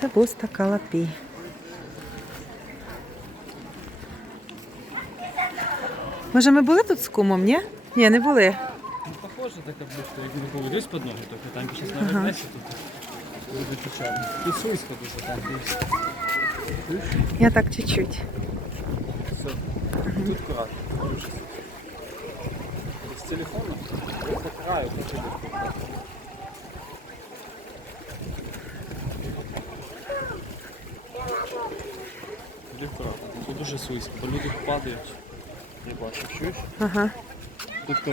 Це Буста Калапі. Може, ми були тут з кумом, ні? Ні, не були. Ну, похоже, так как будто, як не поведусь під ноги, тільки там зараз навернешся, тут буде печально. Тут слизько дуже там. Я так чуть-чуть. Все, тут аккуратно. З телефону я закриваю, хочу легко. Буде аккуратно, тут дуже слизько, бо люди падають. Я бачу, чуєш? Ага. Тут аккуратно.